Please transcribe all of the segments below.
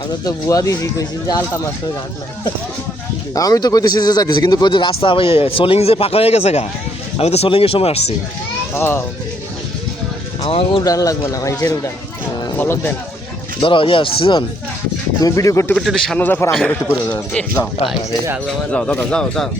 আমরা তো বুয়া দিছি কইছি যে আলতা মাছ করে ঘাট না। আমি তো কইতেছি যে যাইতেছি, কিন্তু কই যে রাস্তা ভাই সোলিং যে ফাঁকা হয়ে গেছে গা, আমি তো সোলিং এর সময় আসছি। আমাকে উড়ান লাগবে না, মাইসের উড়ান ফলক দেন। ধরো ইয়া সিজন, তুমি ভিডিও করতে করতে একটু সামনে যাও, পর আমরা একটু করে যাও। যাও যাও দাদা, যাও যাও।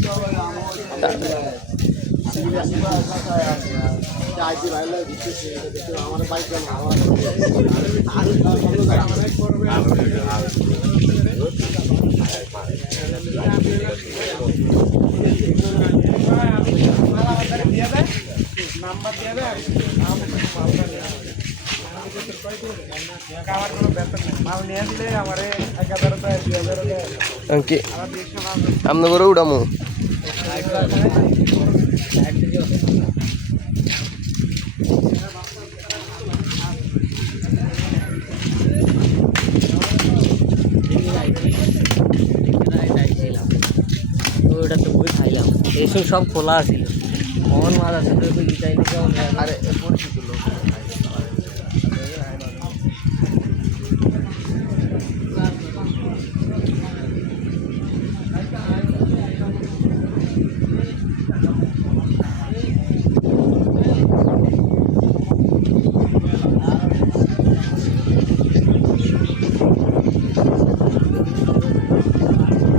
আমরা করে উড়ামো। ওটা তো বই খাইলাম, এইসব সব খোলা আছিল। কখন মাছ আছে? আরে পরিচিত লোক।